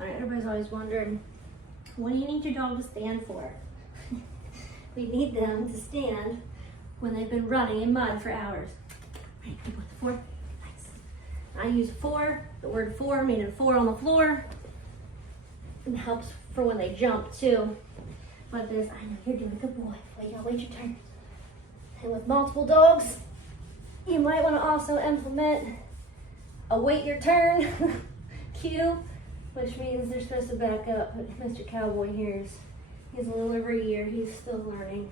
All right, everybody's always wondering, what do you need your dog to stand for? We need them to stand when they've been running in mud for hours. Right, good boy, 4, nice. I use 4, the word 4, meaning 4 on the floor. It helps for when they jump too. But this, I know you're doing a good boy. Well, you gotta wait your turn. And with multiple dogs, you might want to also implement a wait your turn cue, which means they're supposed to back up. But Mr. Cowboy here he's a little over a year. He's still learning.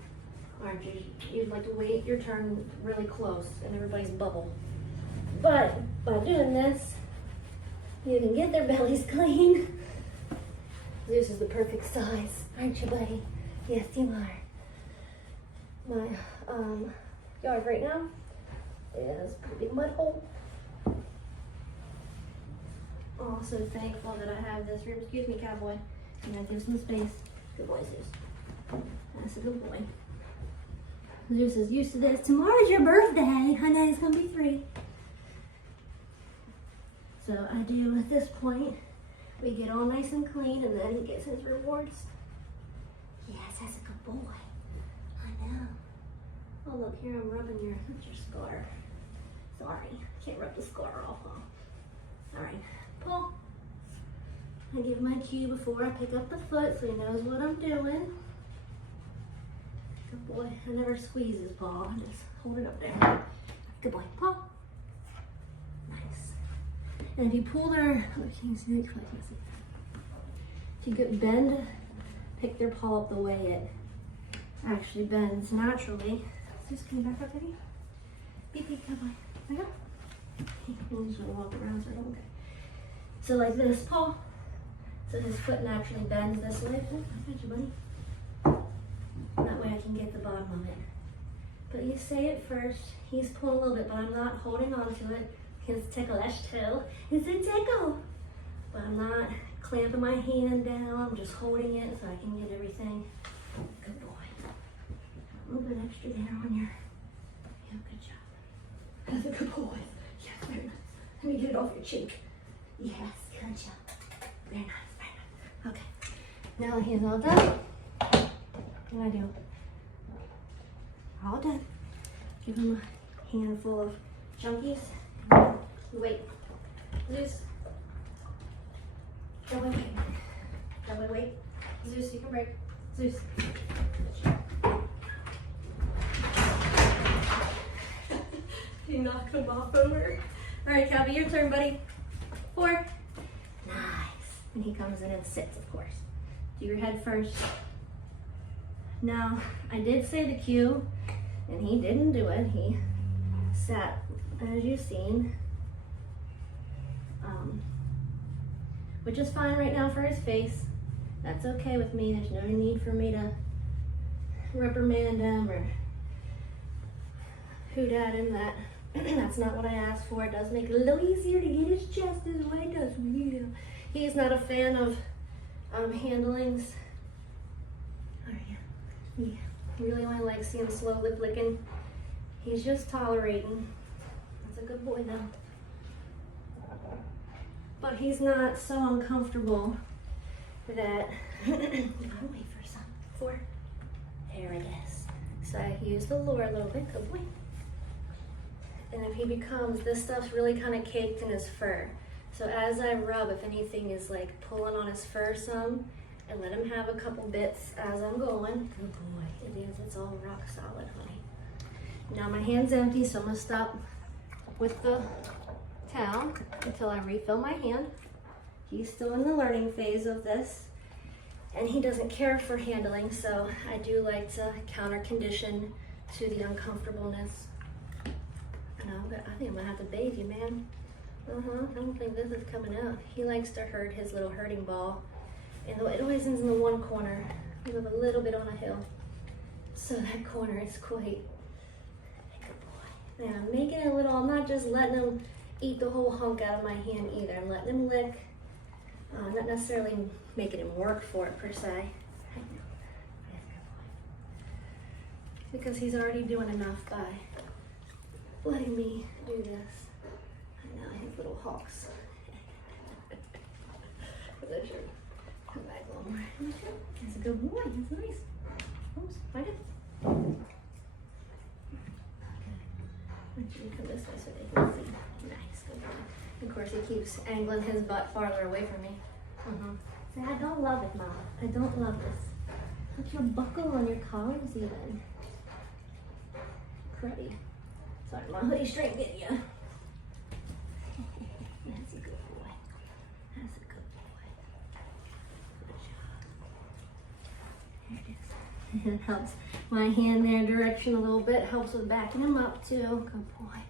Aren't you? You'd like to wait your turn really close in everybody's bubble. But by doing this, you can get their bellies clean. Zeus is the perfect size, aren't you, buddy? Yes, you are. My yard right now is a pretty big mud hole. Also thankful that I have this room. Excuse me, Cowboy. I'm gonna give some space. Good boy, Zeus. That's a good boy. Zeus is used to this. Tomorrow's your birthday. I know it's gonna be 3. So I do at this point. We get all nice and clean, and then he gets his rewards. Yes, that's a good boy. I know. Oh, look, here I'm rubbing your scar. Sorry, can't rub the scar off, huh? All right, pull. I give my cue before I pick up the foot so he knows what I'm doing. Good boy. I never squeeze his paw. I just hold it up there. Good boy. Pull. Nice. And if you pull their, if you get bend, pick their paw up the way it actually bends naturally. Just come back up, baby. Beep, beep, good boy. There you go. He's just gonna walk around so I don't get. So like this, paw. So his foot naturally bends this way. Oh, I got you, buddy. That way I can get the bottom of it. But you say it first. He's pulling a little bit, but I'm not holding on to it. It's ticklish too. It's a tickle. But I'm not clamping my hand down. I'm just holding it so I can get everything. Good boy. A little bit extra there on your. Yeah, good job. That's a good boy. Yes, very nice. Let me get it off your cheek. Yes, good job. Very nice, very nice. Okay. Now he's all done. What do I do? All done. Give him a handful of junkies. Wait. Zeus. Go away, wait. Go away, wait. Zeus, you can break. Zeus. You knocked him off over. All right, Calby, your turn, buddy. 4. Nice. And he comes in and sits, of course. Do your head first. Now, I did say the cue, and he didn't do it. He sat, as you've seen, which is fine right now for his face. That's okay with me. There's no need for me to reprimand him or hoot at him. That's not what I asked for. It does make it a little easier to get his chest his way, doesn't he? He's not a fan of handlings. Oh, yeah. He really only likes seeing slow lip licking. He's just tolerating. That's a good boy though. But he's not so uncomfortable that I'll wait for some. 4. There it is. So I use the lure a little bit, good boy. And if he becomes, this stuff's really kind of caked in his fur. So as I rub, if anything is like pulling on his fur some, and let him have a couple bits as I'm going. Good boy, it is, it's all rock solid, honey. Now my hand's empty, so I'm gonna stop with the towel until I refill my hand. He's still in the learning phase of this, and he doesn't care for handling, so I do like to counter condition to the uncomfortableness. And I think I'm gonna have to bathe you, man. I don't think this is coming out. He likes to hurt his little hurting ball. And it always ends in the one corner. We live a little bit on a hill. So that corner is quite a good boy. Now I'm making it a little, I'm not just letting him eat the whole hunk out of my hand either. I'm letting him lick. Not necessarily making him work for it per se. Because he's already doing enough by letting me do this. I know, his little hawks. that should come back a little more. That's a good boy. That's nice. Oops, find it. Come this way so they can see. Nice, good boy. Of course, he keeps angling his butt farther away from me. Say, I don't love it, Mom. I don't love this. Put your buckle on your collars even. Cruddy. Sorry, my hoodie straight get ya. That's a good boy. That's a good boy. Good job. There it is. It helps my hand there direction a little bit. Helps with backing him up too. Good boy.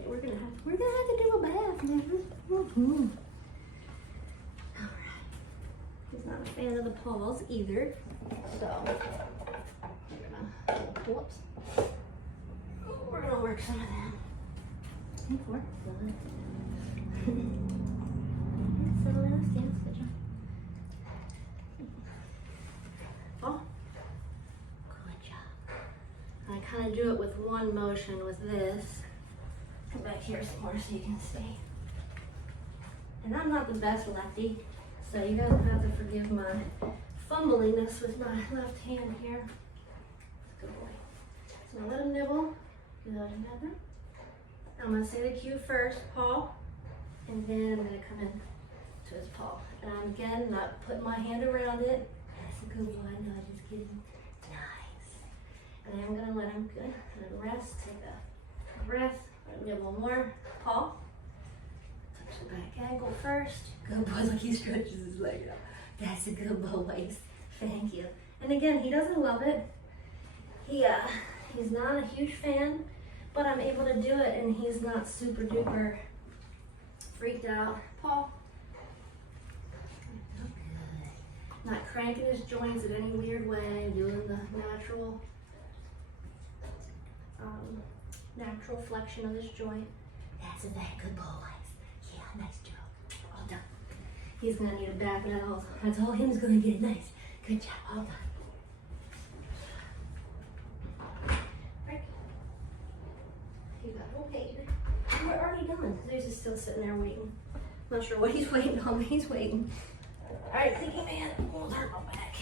Okay, we're gonna have to do a bath now. Alright. He's not a fan of the paws either. So whoops. We're gonna work some of that. Hey, four. Settle in, stance, good job. Oh, good job. I kind of do it with one motion with this. Come back here some more so you can see. And I'm not the best lefty, so you're gonna have to forgive my fumbliness with my left hand here. Good boy. So let him nibble. Good, another. I'm gonna say the cue first, paw, and then I'm gonna come in to his paw. And I'm again not putting my hand around it. That's a good one. No, just kidding. Nice. And then I'm gonna let him good. Let him rest. Take a breath. Let him nibble more. Paw. Touch the back ankle first. Good boy. Look, he stretches his leg out. That's a good boy. Thank you. And again, he doesn't love it. He's not a huge fan, but I'm able to do it, and he's not super duper freaked out. Paw. Good. Not cranking his joints in any weird way, doing the natural flexion of his joint. That's a very good boy. Yeah, nice job. Well done. He's gonna need a bath, and that's all him's gonna get. Nice. Good job. All done. We're already done. Zeus is still sitting there waiting. Not sure what he's waiting on, but he's waiting. Alright, thinking man, we'll turn my back.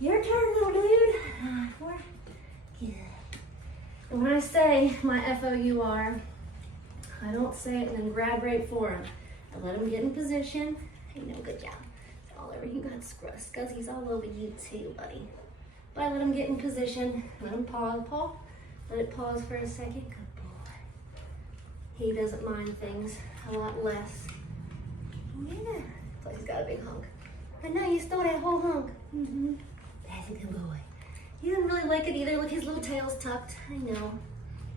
Your turn, little dude. Four. Good. And when I say my FOUR, I don't say it and then grab right for him. I let him get in position. You know, good job. All over you got Scuzzy's all over you too, buddy. But I let him get in position. Let him pause. Let it pause for a second. Good. He doesn't mind things a lot less. Yeah. So he's got a big hunk. I know, you stole that whole hunk. That's a good boy. He doesn't really like it either. Look, his little tail's tucked. I know.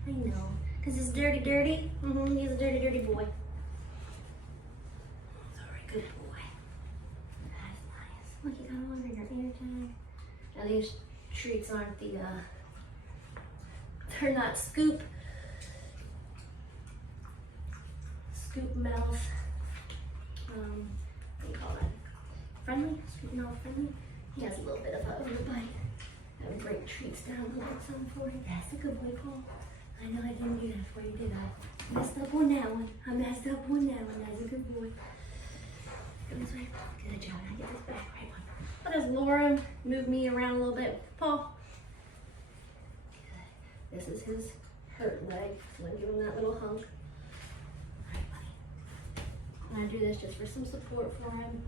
Because it's dirty. He's a dirty boy. Sorry, good boy. That's nice. Look, you got him under your ear tag. Now these treats aren't they're not scoop mouth, what do you call that? Friendly? Scoop mouth friendly? He has a little bit of a overbite. I would break treats down a little something for you. That's a good boy, Paul. I know I didn't do that for you, did I? Messed up on that one. I messed up on that one. That's a good boy. Good job. Now get this back right one. I'll just lower him, move me around a little bit. Paul. Good. This is his hurt leg. So I'm gonna give him that little hunk. And I do this just for some support for him.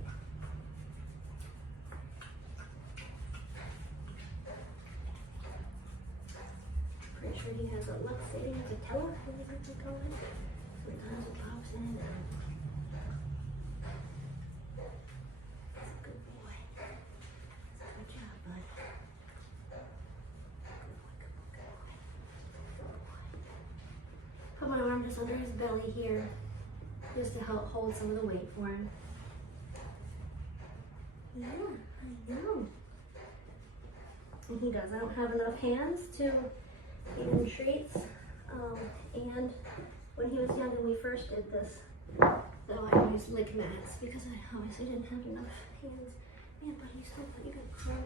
Pretty sure he has a luxating patella, what is it they call it? Sometimes it pops in. That's a good boy. Good job, bud. Put my arm just under his belly here, just to help hold some of the weight for him. Yeah, I know. And he does. I don't have enough hands to feed him treats. And when he was young and we first did this, though, I used lick mats because I obviously didn't have enough hands. Man, but he's still pretty good crow to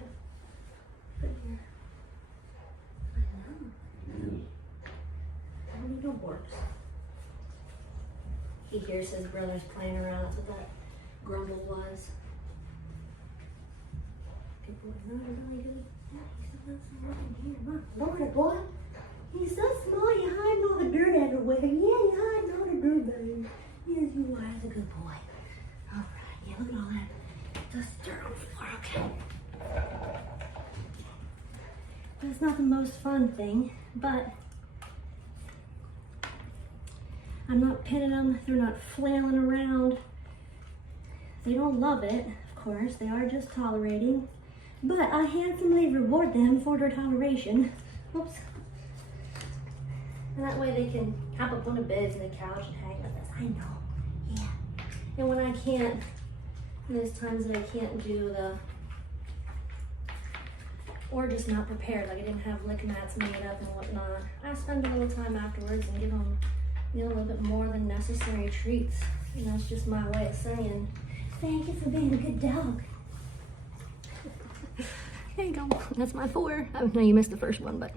put here. I know. I don't need no works. He hears his brothers playing around with that Grumble was. Good boy, not really good. He's so here. My Lord, boy. He's so small, you're hiding all the dirt everywhere. Yeah, you're hiding all the dirt, baby. Yes, you are. That's a good boy. All right, yeah, look at all that dust dirt on the floor, okay. That's not the most fun thing, but I'm not pinning them. They're not flailing around. They don't love it, of course. They are just tolerating. But I handsomely reward them for their toleration. Oops. And that way they can hop up on the beds and the couch and hang with us. I know, yeah. And when I can't, there's times that I can't do the, or just not prepared, like I didn't have lick mats made up and whatnot, I spend a little time afterwards and give them, you know, a little bit more than necessary treats. And that's just my way of saying, thank you for being a good dog. There you go. That's my 4. Oh, no, you missed the first one, but